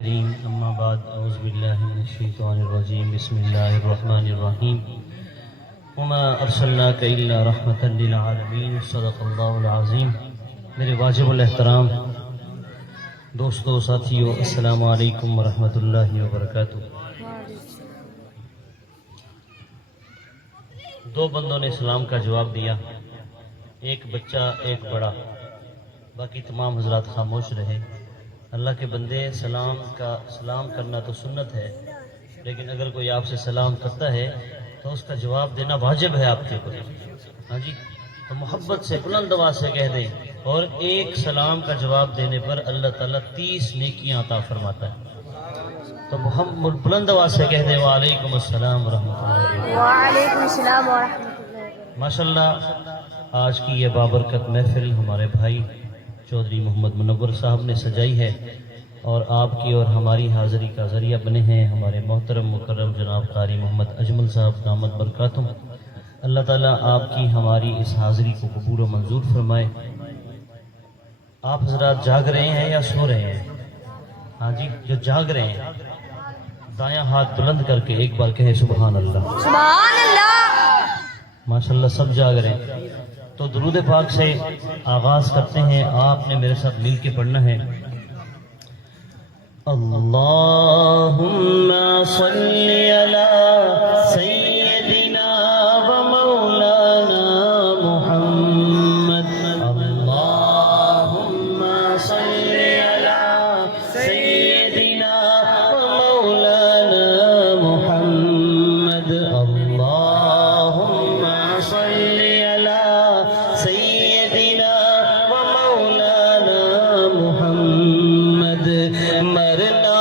أما بعد أعوذ بالله من الشيطان الرجيم بسم الله الرحمن الرحيم وما أرسلناك إلا رحمة للعالمين صدق اللہ العظیم۔ میرے واجب الاحترام دوستو ساتھیو، السلام علیکم ورحمۃ اللہ وبرکاتہ۔ دو بندوں نے سلام کا جواب دیا، ایک بچہ ایک بڑا، باقی تمام حضرات خاموش رہے۔ اللہ کے بندے، سلام کرنا تو سنت ہے، لیکن اگر کوئی آپ سے سلام کرتا ہے تو اس کا جواب دینا واجب ہے آپ کے اوپر۔ ہاں جی، تو محبت سے بلند آواز سے کہہ دیں، اور ایک سلام کا جواب دینے پر اللہ تعالیٰ 30 نیکیاں عطا فرماتا ہے۔ تو محمد بلند آواز سے کہہ دیں وعلیکم السلام ورحمۃ اللہ۔ وعلیکم السلام ورحمۃ اللہ۔ ماشاءاللہ آج کی یہ بابرکت محفل ہمارے بھائی چودھری محمد منور صاحب نے سجائی ہے، اور آپ کی اور ہماری حاضری کا ذریعہ بنے ہیں ہمارے محترم مکرم جناب قاری محمد اجمل صاحب دامت برکاتہم۔ اللہ تعالیٰ آپ کی ہماری اس حاضری کو قبول و منظور فرمائے۔ آپ حضرات جاگ رہے ہیں یا سو رہے ہیں؟ ہاں جی، جو جاگ رہے ہیں دایاں ہاتھ بلند کر کے ایک بار کہیں سبحان اللہ۔ سبحان اللہ۔ ماشاءاللہ سب جاگ رہے ہیں۔ تو درود پاک سے آغاز کرتے ہیں، آپ نے میرے ساتھ مل کے پڑھنا ہے۔ اللہم صلی علی سیدنا و مولانا محمد۔ اللہم صلی علی سیدنا و مولانا محمد۔ اللہم صلی سیدنا و مولانا محمد۔ مرنا